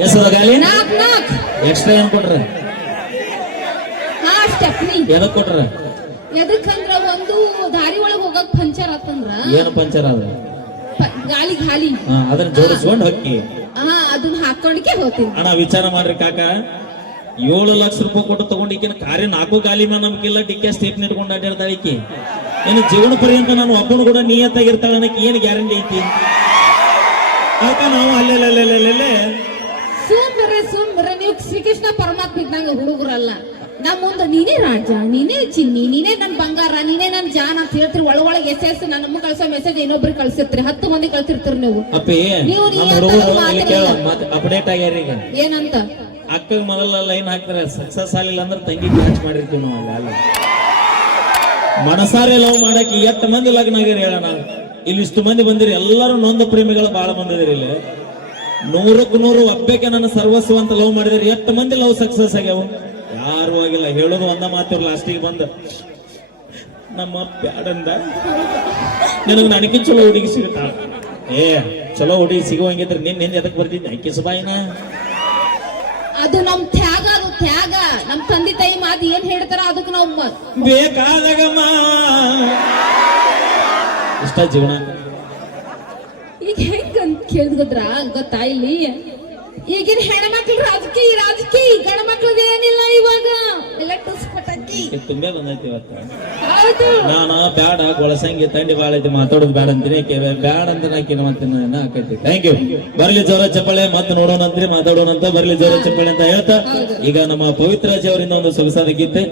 ಎಸದ ಗಾಲಿ? ನಾಕ್ ನಾಕ್. ಎಕ್ಸ್ಟ್ರಾ ಏನ್ ಕೊಟ್ರ? ಹಾ ಸ್ಟೆಪ್ನಿ ಎದಕ್ ಕೊಟ್ರ? ಎದಕ್ಕಂದ್ರ ಒಂದು ದಾರಿ ಒಳಗ್ ಹೋಗಕ್ ಪಂಚರ್ ಆತಂದ್ರ. ಏನು ಪಂಚರ್ ಆದ್ರೆ ಪ- ಗಾಳಿ ಗಾಳಿ ಹಾ, ಅದನ್ನ ಜೋಡಿಸ್ಕೊಂಡು ಹಕ್ಕಿ. ಹಾ ಅದನ್ನ ಹಾಕೊಂಡ್ಕೆ ಹೋಗ್ತೀನಿ. ಅಣ್ಣ ವಿಚಾರ ಮಾಡ್ರಿ ಕಾಕ. ಏಳು ಲಕ್ಷ ರೂಪಾಯಿ ಕೊಟ್ಟು ತಗೊಂಡಿಕ್ಕಿನ ಕಾರ್ಯ ನಾಲ್ಕು ಗಾಲಿ ಮೇಲೆ ನಮ್ಗಿಲ್ಲ ಡಿಕ್ಕೆ ಸ್ಟೇಪ್ ಇಟ್ಕೊಂಡು ಅಡ್ಡಾಡ್ತಾಳೆ ಈಕಿ. ಏನು ಜೀವನ ಪರ್ಯಂತ ನಾನು ಒಬ್ಬನು ಕೂಡ ನಿಯತ್ತಾಗಿರ್ತಾಳೆ ಅನ್ನಕ್ಕೆ ಏನು ಗ್ಯಾರಂಟಿ ಐತಿ? ಕಾಕ ನಾವು ಅಲ್ಲೆಲ್ಲೇ ಸುಮ್ರೆ ಸುಮ್ರೆ ನೀವು ಶ್ರೀಕೃಷ್ಣ ಪರಮಾತ್ಮ ಇದ್ದಂಗ ಹುಡುಗರಲ್ಲ. ನಮ್ಮ ಮುಂದೆ ನೀನೇ ರಾಜ ನೀನೇ ಚಿನ್ನಿ ನೀನೇ ನನ್ ಬಂಗಾರ ನೀನೇ ನನ್ ಜಾನ್ ಅಂತ ಹೇಳ್ತೀರಿ ಒಳ ಒಳಗೆ ಎಸ್ ಎಸ್ ನಮ್ಮ ಕಳ್ಸೋ ಮೆಸೇಜ್ ಇನ್ನೊಬ್ರಿಗೆ ಕಳ್ಸಿರ್ತೀರಿ. ಹತ್ತು ಮಂದಿ ಕಳ್ಸಿರ್ತೀರಿ ನೀವು. ಅಪ್ಪಿ ನೀವು ಅಪ್ಡೇಟ್ ಆಗ್ಯಾರ ಈಗ. ಏನಂತ? ಅಕ್ಕಗ ಮೊದಲ ಲೈನ್ ಹಾಕ್ತಾರೆ ಸಕ್ಸಸ್ ಆಗಿಲ್ಲ ಅಂದ್ರೆ ತಂಗಿ ಕ್ಯಾಚ್ ಮಾಡಿರ್ತೀವಿ ನಾವು ಅಲ್ಲಿ. ಮನಸಾರೆ ಲವ್ ಮಾಡಕ್ಕೆ ಎಷ್ಟು ಮಂದಿ ಲಗ್ನ ಆಗ್ಯಾರ ಹೇಳ ನಾನು ಇಲ್ಲಿ ಇಷ್ಟು ಮಂದಿ ಬಂದಿರಿ ಎಲ್ಲರೂ ನೊಂದ ಪ್ರೇಮಿಗಳು ಬಹಳ ಬಂದಿದ್ದೀರಿ ಇಲ್ಲಿ. ನೂರಕ್ಕೂ ನೂರು ಒಬ್ಬಕ್ಕೆ ನನ್ನ ಸರ್ವಸ್ವ ಅಂತ ಲವ್ ಮಾಡಿದ್ರೆ. ಎಷ್ಟು ಮಂದಿ ಲವ್ ಸಕ್ಸಸ್ ಆಗ್ಯಾವ? ಯಾರು ಆಗಿಲ್ಲ. ಹೇಳೋದು ಒಂದ ಮಾತಿರ್ ಲಾಸ್ಟಿಗೆ ಬಂದು. ನಮ್ಮ ಬ್ಯಾಡಂದ. ನಿನಗೆ ನನಗೆ ಚಲೋ ಹುಡುಗಿ ಸಿಗುತ್ತಾಳ ಏ ಚಲೋ ಹುಡುಗಿ ಸಿಗುವಂಗಿದ್ರೆ ನಿನ್ ನಿನ್ ಎದಕ್ ಬರ್ತಿದ್ದೆ? ಸುಬಾಯಿನ? ಅದು ನಮ್ ತ್ಯಾಗ ಅದು ತ್ಯಾಗ. ನಮ್ ತಂದೆ ತಾಯಿ ಮಾತು ಏನ್ ಹೇಳ್ತಾರ ಅದಕ್ಕೆ ನಾವು ಬೇಕಾದಾಗ ಇಷ್ಟ ಜೀವನ. ಈಗ ಹೆಂಗ್ ಅಂತ ಕೇಳಿದ್ರ ಗೊತ್ತಾ ಇಲ್ಲಿ? ಈಗಿನ ಹೆಣ್ಮಕ್ಳು ರಾಜಕೀಯ ರಾಜಕೀಯ. ಗಂಡ ಏನಿಲ್ಲ ಇವಾಗ. ಎಲ್ಲ ಟುಸ್ ಪಟಾಕಿ. ತುಂಬೆ ಬಂದೈತಿ ಇವತ್ತು. ಹೌದು. ನಾನು ಬ್ಯಾಡ ಗೊಳಸಂಗಿ ತಂಡಿ ಬಾಳ ಐತಿ ಮಾತಾಡೋದು ಬ್ಯಾಡ ಅಂತೀನಿ. ಬ್ಯಾಡ ಅಂತ ನಾಕಿನ ಮತ್ತೆ ಹಾಕೈತಿ. ಥ್ಯಾಂಕ್ ಯು ಬರ್ಲಿ ಜೋರ ಚಪ್ಪಾಳೆ ಮತ್ತೆ ನೋಡೋಣ ಅಂತ್ರಿ ಮಾತಾಡೋಣ ಅಂತ. ಬರ್ಲಿ ಜೋರ ಚಪ್ಪಾಳೆ ಅಂತ ಹೇಳ್ತಾ. ಈಗ ನಮ್ಮ ಪವಿತ್ರ ಅವರಿಂದ ಒಂದು ಸೊಗಸಾದ ಗೀತೆ.